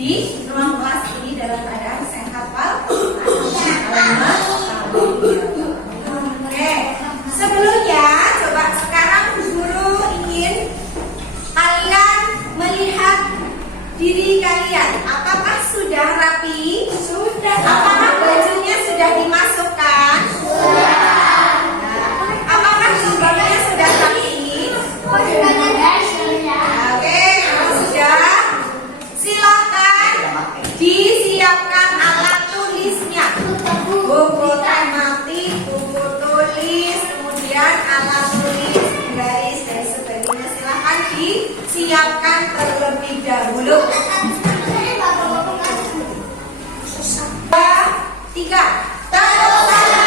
Di ruang kelas ini dalam keadaan sehat Oke, sebelumnya coba sekarang guru ingin kalian melihat diri kalian. Apakah sudah rapi? Sudah. Apakah bajunya sudah dimasukkan? Sudah. Apakah jubahnya sudah rapi? Oke, kalau sudah, silakan disiapkan alat tulisnya, buku tematik, buku tulis, kemudian alat tulis, garis dan sebagainya. Silakan disiapkan terlebih dahulu. 2, 3, tepuk tangan.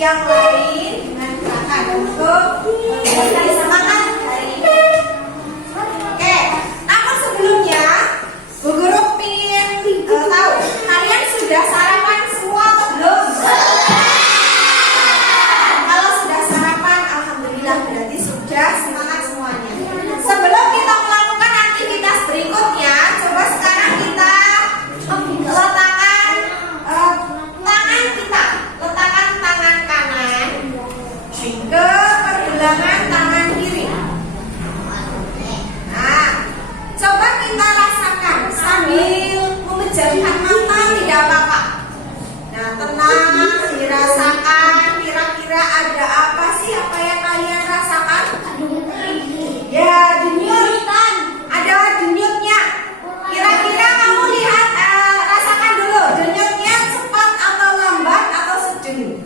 Yang lain dengan gerakan untuk semangat hari ini. Oke, namun sebelumnya Bu Guru ingin tahu kalian sudah sarapan semua atau belum? Kalau sudah sarapan, alhamdulillah berarti sudah semangat semuanya. Sebelum kita melakukan aktivitas berikutnya, coba sekarang kita ke pergelangan tangan kiri. Nah, coba kita rasakan sambil memejamkan mata, tidak apa-apa. Nah, tenang, dirasakan. Kira-kira ada apa sih apa yang kalian rasakan? Ya, denyut. Ada denyutnya. Kira-kira kamu lihat, rasakan dulu denyutnya cepat atau lambat atau sedang?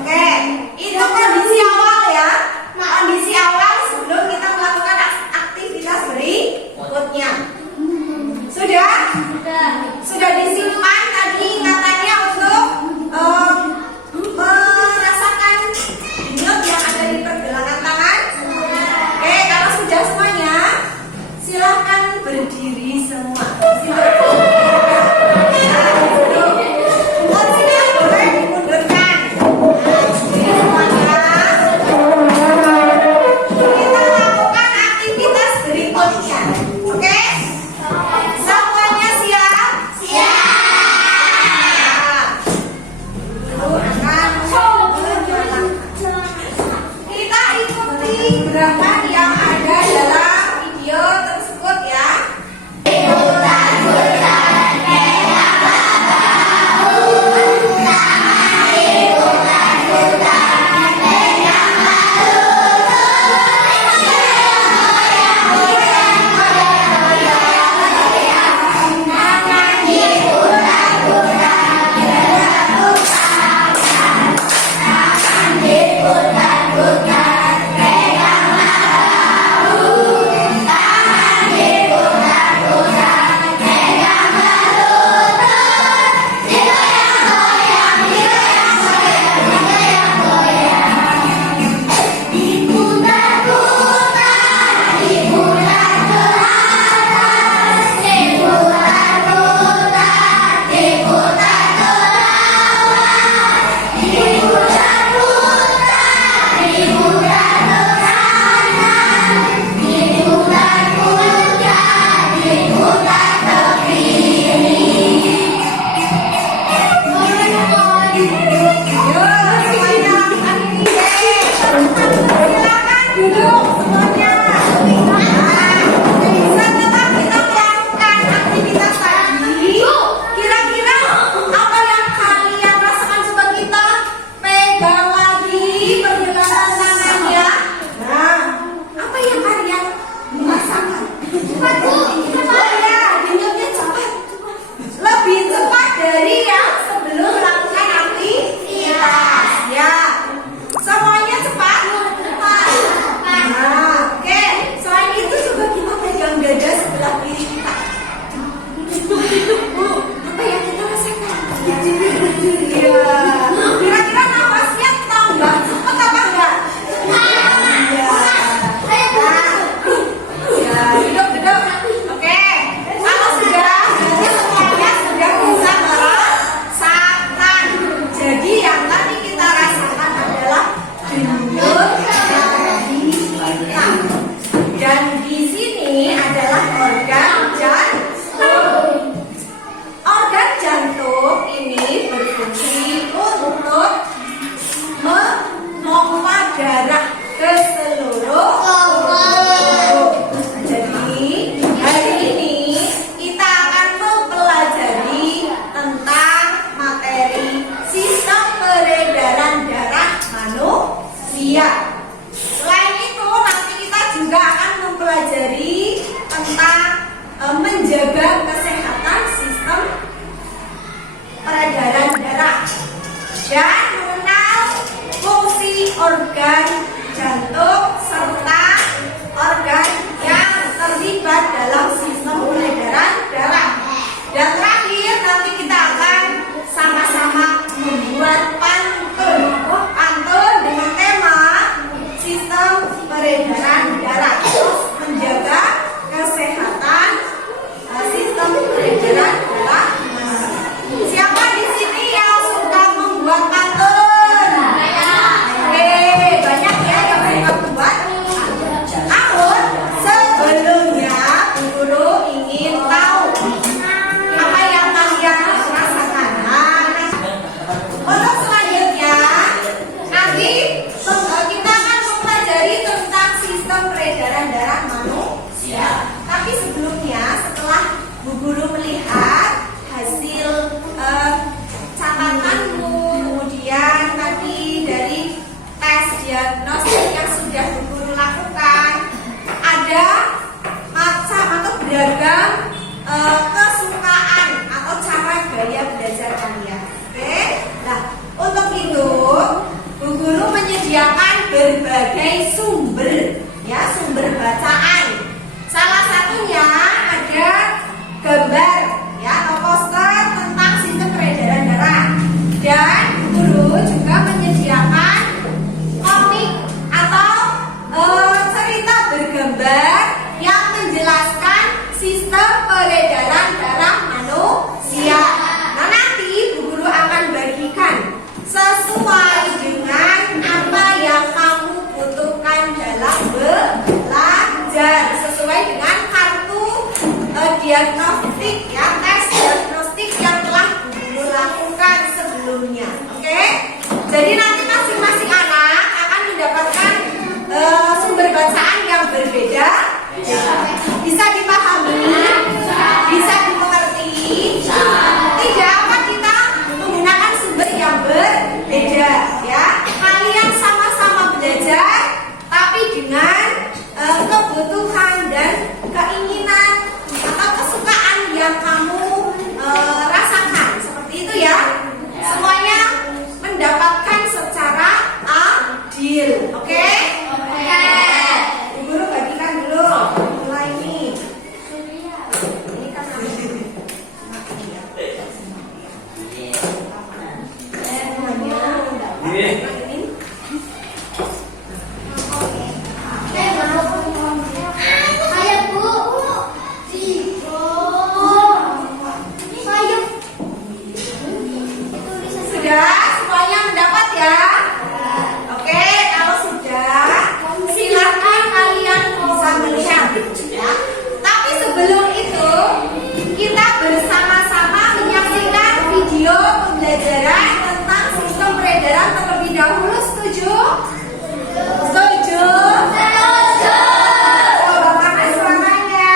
Oke, itu kondisi awal ya. Kondisi awal sebelum kita melakukan aktivitas berikutnya. Sudah? Sudah disimpan tadi ingatannya untuk merasakan denyut yang ada di pergelangan tangan. Oke, kalau sudah semuanya, silahkan berdiri semua. Gerakan yang ada dalam video tersebut ya. beragam kesukaan atau cara gaya belajar kalian. Oke? Nah, untuk itu Bu Guru menyediakan berbagai sumber, ya, sumber bacaan. Salah satunya ada gambar, ya, atau poster tentang sistem peredaran darah. Dan Bu Guru juga menyediakan komik atau cerita bergambar yang menjelaskan sistem peredaran darah manusia. Nah, nanti Bu Guru akan bagikan sesuai dengan apa yang kamu butuhkan dalam belajar, sesuai dengan kartu diagnostik, ya, tes diagnostik yang telah Bu Guru lakukan sebelumnya. Oke? Jadi nanti masing-masing anak akan mendapatkan sumber bacaan yang berbeda. Bisa dipahami? Bisa dimengerti? Tidak apa kita menggunakan sumber yang berbeda, ya. Kalian sama-sama belajar, tapi dengan kebutuhan dan keinginan atau kesukaan yang kamu rasakan. Seperti itu, ya. Semuanya mendapatkan secara adil. Oke? Bu Guru bagikan dulu. Mulai nih. Ini kan sudah semuanya mendapat, ya? Oke, kalau sudah, silakan kalian bisa melihat, ya. Tapi sebelum itu, kita bersama-sama menyaksikan video pembelajaran tentang sistem peredaran terlebih dahulu. Setuju? Setuju? Setuju. Coba mana suaranya?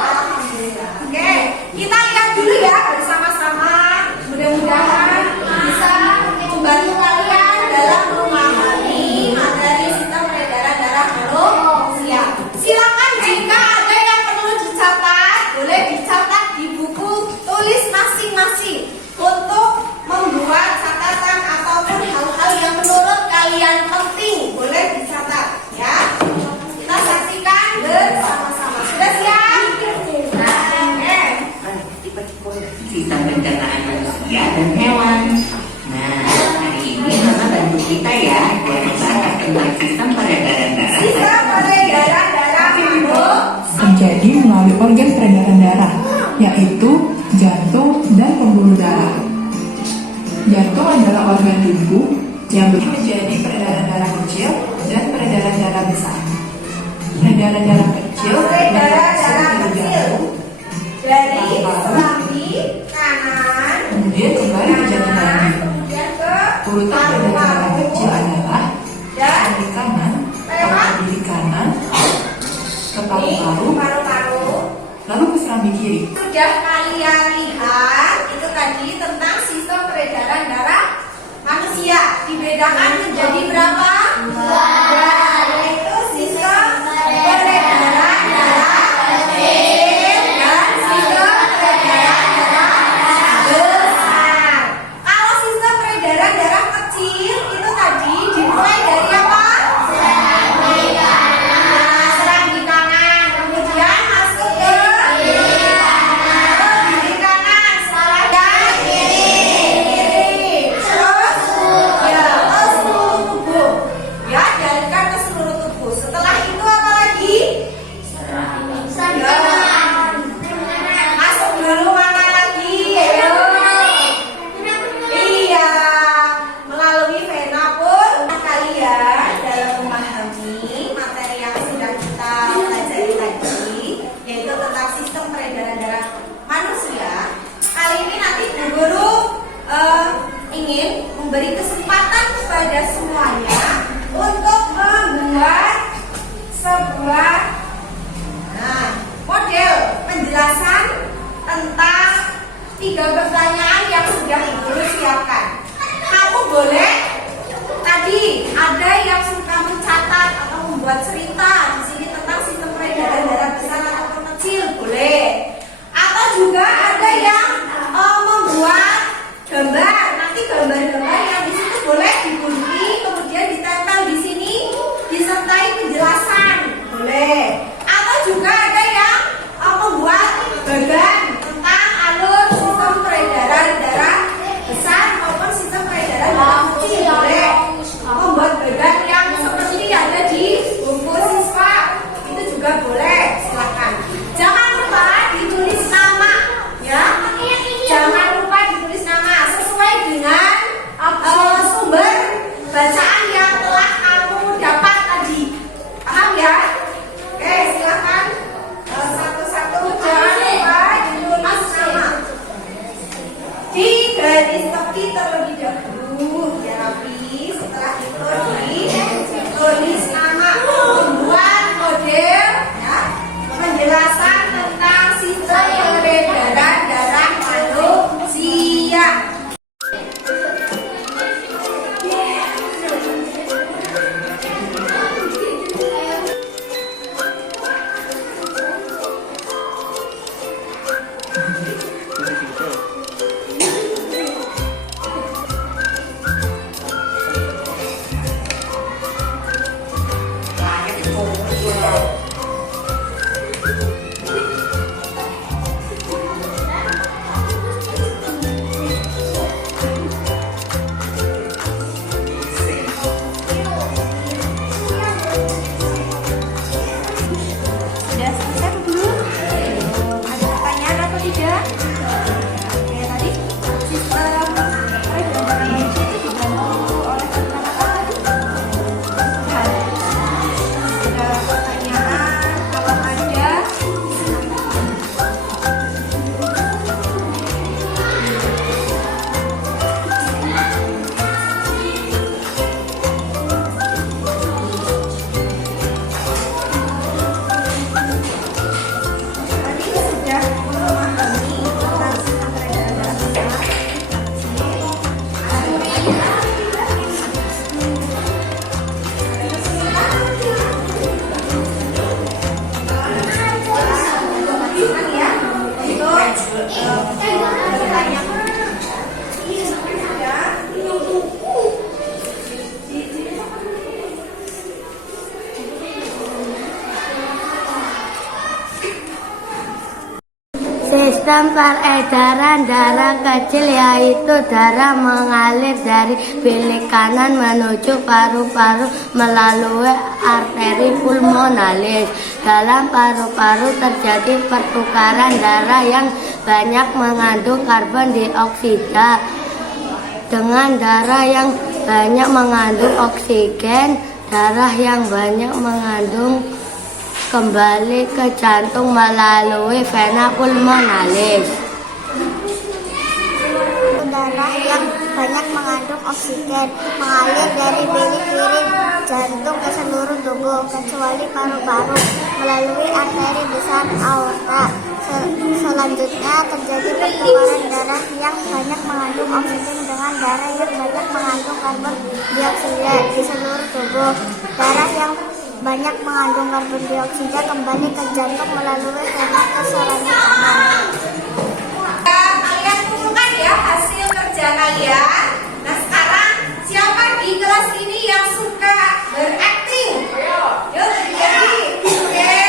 Alhamdulillah. Oke, kita lihat dulu, ya, bersama-sama. Mudah-mudahan bisa membantu kalian dalam memahami materi sistem peredaran darah manusia. Silakan jika ada yang perlu dicatat, boleh dicatat di buku tulis masing-masing untuk membuat catatan ataupun hal-hal yang menurut kalian penting, boleh dicatat, ya. Kita saksikan bersama-sama. Sudah siap? Sistem pencernaan manusia dan hewan. Nah, hari ini Mama bantu kita, ya, buat membahas tentang sistem peredaran darah. Sistem peredaran darah manusia terjadi melalui organ peredaran darah, yaitu jantung dan pembuluh darah. Jantung adalah organ tubuh yang menjadi peredaran darah kecil dan peredaran darah besar. Peredaran darah kecil peredaran darah dari kecil jantung, dari serambi kanan, kemudian kembali ke jantung lagi. kemudian ke Urutan peredaran darah kecil adalah dan dari kanan, kiri kanan, ke paru-paru, paru-paru. lalu ke serambi kiri. Sudah kalian lihat itu tadi tentang sistem peredaran darah manusia. Dibedakan menjadi berapa? Dua. Yaitu sistem peredaran darah kecil dan sistem peredaran darah besar. Kalau sistem peredaran darah kecil itu tadi dimulai dari apa? Serambi kanan, kemudian masuk ke kiri kanan, selanjutnya kiri, terus ya ke seluruh tubuh, ya, dialirkan ke seluruh tubuh. Setelah itu apa lagi? Ya. Masuk dulu mana lagi? Ayo. Iya, melalui vena pun kalian dalam memahami materi yang sudah kita pelajari tadi, yaitu tentang sistem peredaran darah manusia. Kali ini nanti Bu Guru ingin memberi kesempatan kepada semuanya untuk membuat sebuah model penjelasan tentang 3 pertanyaan yang sudah Ibu Guru siapkan. Kamu boleh tadi ada yang suka mencatat atau membuat cerita di sini tentang sistem Sudah selesai belum? Ada pertanyaan atau tidak? Oke, tadi sistem peredaran manusia itu dibantu oleh tentang apa tadi? Ada pertanyaan? Kalau ada, tadi sudah memahami tentang sistem peredaran darah. Sistem peredaran darah kecil yaitu darah mengalir dari bilik kanan menuju paru-paru melalui arteri pulmonalis. Dalam paru-paru terjadi pertukaran darah yang banyak mengandung karbon dioksida dengan darah yang banyak mengandung oksigen. Darah yang banyak mengandung kembali ke jantung melalui vena pulmonalis. Darah yang banyak mengandung oksigen mengalir dari bilik kiri jantung ke seluruh tubuh kecuali paru-paru melalui arteri besar aorta. Selanjutnya terjadi pertukaran darah yang banyak mengandung oksigen dengan darah yang banyak mengandung karbon dioksida di seluruh tubuh. Darah yang banyak mengandung karbon dioksida kembali ke jantung melalui vena ke saluran kanan. Kalian kumpulkan ya hasil kerja kalian. Nah sekarang siapa di kelas ini yang suka berakting? Yuk jadi, oke.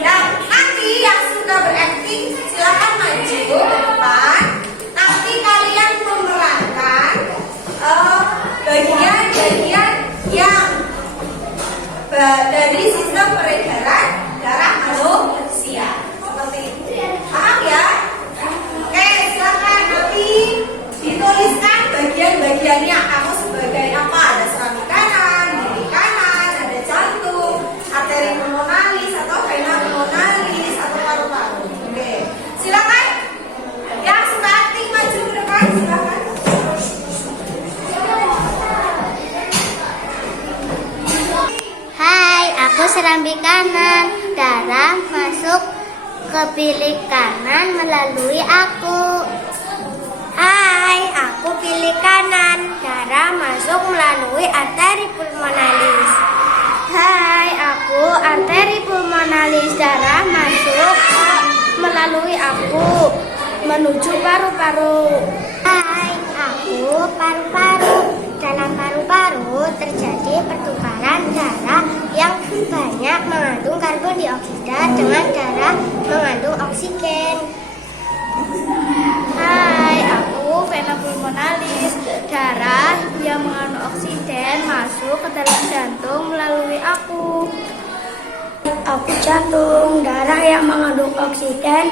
Yang nanti yang suka berakting silakan maju ke depan. Nanti kalian memerankan bagian-bagian yang dari sistem peredaran darah manusia. Seperti itu. Paham ya? Oke, silakan nanti dituliskan bagian-bagiannya. Kamu sebagai apa? Ada serambi kanan, gigi kanan, ada jantung, arteri pulmonalis atau vena pulmonalis atau paru-paru. Oke, silakan. Yang suka akting maju ke depan, silakan. Hai, aku serambi kanan. Darah masuk ke bilik kanan melalui aku. Hai, aku bilik kanan. Darah masuk melalui arteri pulmonalis. Hai, aku arteri pulmonalis. Darah masuk melalui aku menuju paru-paru. Hai, aku paru-paru. Dalam paru-paru terjadi pertukaran darah yang banyak mengandung karbon dioksida dengan darah mengandung oksigen. Hai, aku vena pulmonalis. Darah yang mengandung oksigen masuk ke dalam jantung melalui aku. Aku jantung. Darah yang mengandung oksigen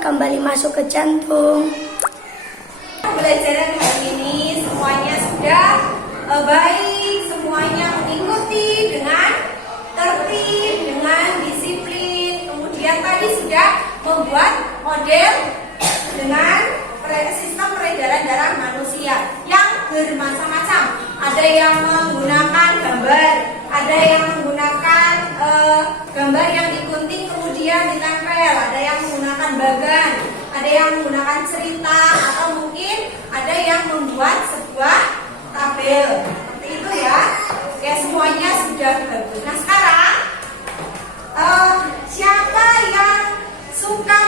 kembali masuk ke jantung. Pembelajaran hari ini semuanya sudah baik, semuanya mengikuti dengan tertib, dengan disiplin. Kemudian tadi sudah membuat model dengan sistem peredaran darah manusia yang bermacam-macam. Ada yang menggunakan gambar, ada yang menggunakan gambar yang digunting kemudian ditempel, ada yang menggunakan bagan, ada yang menggunakan cerita, atau mungkin ada yang membuat sebuah tabel. Seperti itu ya. Oke, semuanya sudah bagus. Nah sekarang siapa yang suka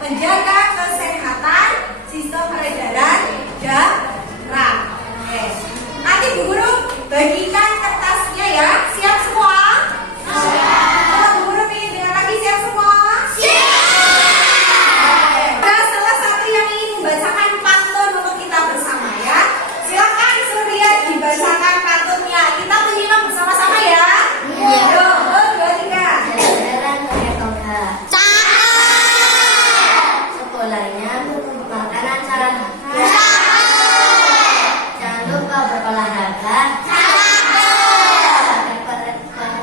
menjaga kesehatan sistem peredaran darah. Oke. Nanti Bu Guru bagikan kertasnya ya. Siap semua? Kalau Bu Guru ingin dengar lagi, siap semua? Ada salah satu yang ingin membacakan pantun untuk kita bersama ya. Silakan Surya dibacakan pantunnya. Kita menyimak bersama-sama ya. Ayo, 1, 2, 3. Jalan saya toga. Sekolahnya makanan syarat. Jangan lupa berolahraga.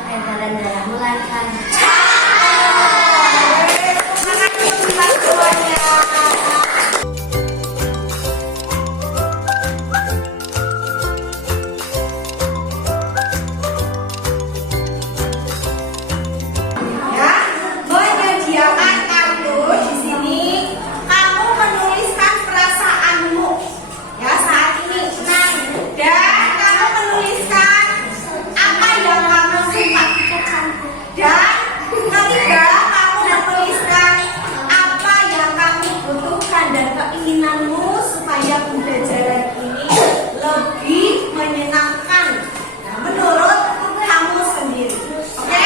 Peredaran darahmu lancar. Semangat untuk kita semuanya. Ya, menyediakan kartu di sini kamu menuliskan perasaanmu ya saat ini senang dan kamu menuliskan apa yang kamu suka dan ketiga kamu menuliskan apa yang kamu butuhkan dan keinginanmu supaya pembelajaran ini lebih menyenangkan menurut kamu sendiri. Oke?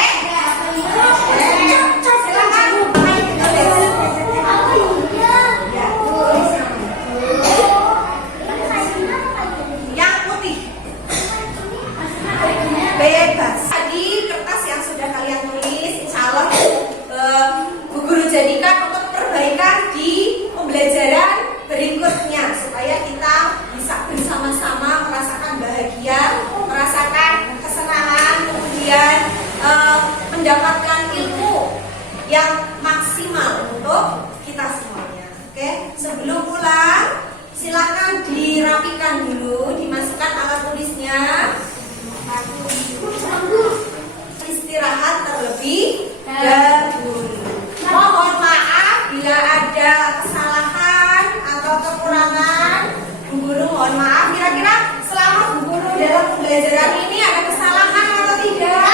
Yang putih bebas. Tadi kertas yang sudah kalian tulis, insya Allah Bu Guru jadikan untuk perbaikan di pembelajaran berikutnya supaya kita bisa bersama-sama merasakan bahagia, merasakan kesenangan, kemudian mendapatkan ilmu yang maksimal untuk kita semuanya. Oke, sebelum pulang silakan dirapikan dulu, dimasukkan alat tulisnya. Istirahat terlebih dahulu. Mohon maaf bila ada kesalahan atau kekurangan. Bu Guru mohon maaf. Kira-kira selama Bu Guru dalam pembelajaran ini ada kesalahan atau tidak?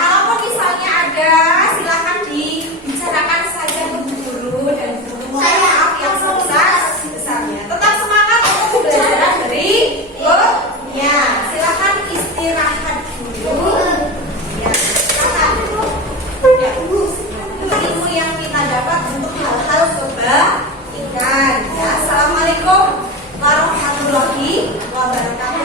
Kalaupun misalnya ada, silakan dibicarakan saja ke Bu Guru dan Bu Guru mohon maaf yang sebesar-besarnya. Tetap semangat untuk pembelajaran berikutnya. Silakan istirahat dulu. Ya, silakan. Ya, ilmu yang kita dapat untuk hal-hal kebaikan. Ya, assalamualaikum warahmatullahi wabarakatuh.